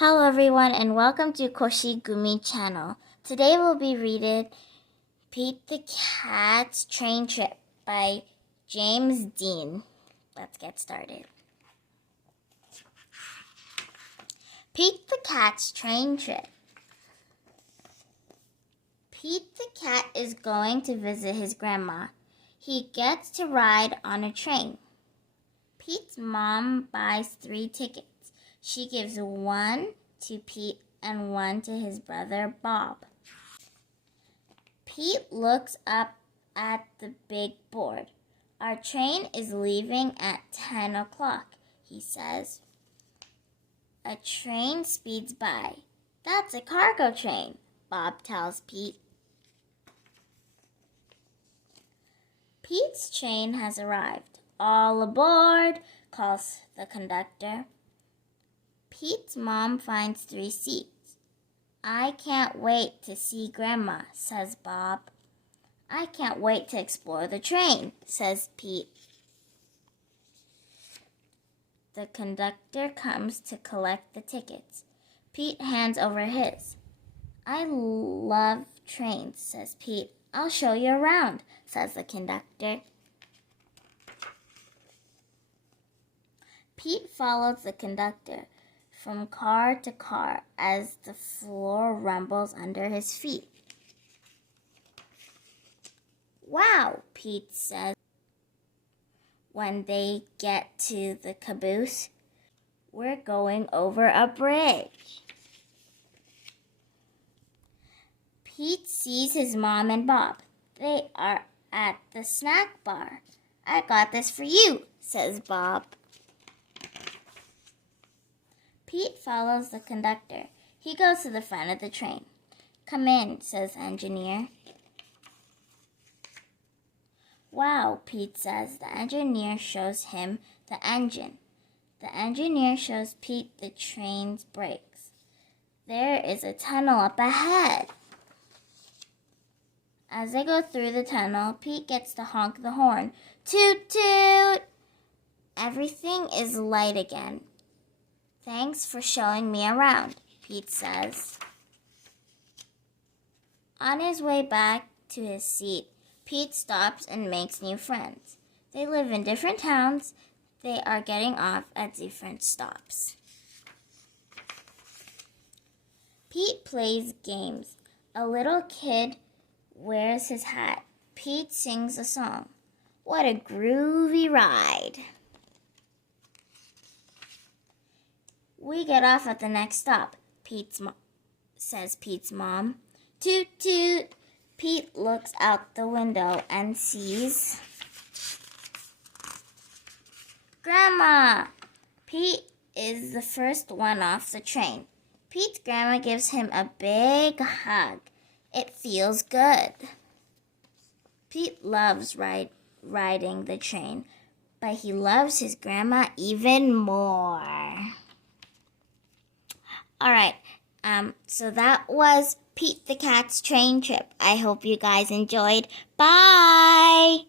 Hello everyone and welcome to Koshi Gumi channel. Today we'll be reading Pete the Cat's Train Trip by James Dean. Let's get started. Pete the Cat's Train Trip. Pete the cat is going to visit his grandma. He gets to ride on a train. Pete's mom buys 3 tickets. She gives 1 to Pete and 1 to his brother Bob. Pete looks up at the big board. Our train is leaving at 10 o'clock, he says. A train speeds by. That's a cargo train, Bob tells Pete. Pete's train has arrived. All aboard, calls the conductor. Pete's mom finds 3 seats. I can't wait to see Grandma, says Bob. I can't wait to explore the train, says Pete. The conductor comes to collect the tickets. Pete hands over his. I love trains, says Pete. I'll show you around, says the conductor. Pete follows the conductor from car to car as the floor rumbles under his feet. Wow, Pete says when they get to the caboose. We're going over a bridge. Pete sees his mom and Bob. They are at the snack bar. I got this for you, says Bob. Pete follows the conductor. He goes to the front of the train. Come in, says the engineer. Wow, Pete says. The engineer shows him the engine. The engineer shows Pete the train's brakes. There is a tunnel up ahead. As they go through the tunnel, Pete gets to honk the horn. Toot, toot! Everything is light again. Thanks for showing me around, Pete says. On his way back to his seat, Pete stops and makes new friends. They live in different towns. They are getting off at different stops. Pete plays games. A little kid wears his hat. Pete sings a song. What a groovy ride. We get off at the next stop, says Pete's mom. Toot, toot. Pete looks out the window and sees Grandma. Pete is the first one off the train. Pete's grandma gives him a big hug. It feels good. Pete loves riding the train, but he loves his grandma even more. All right, so that was Pete the Cat's Train Trip. I hope you guys enjoyed. Bye!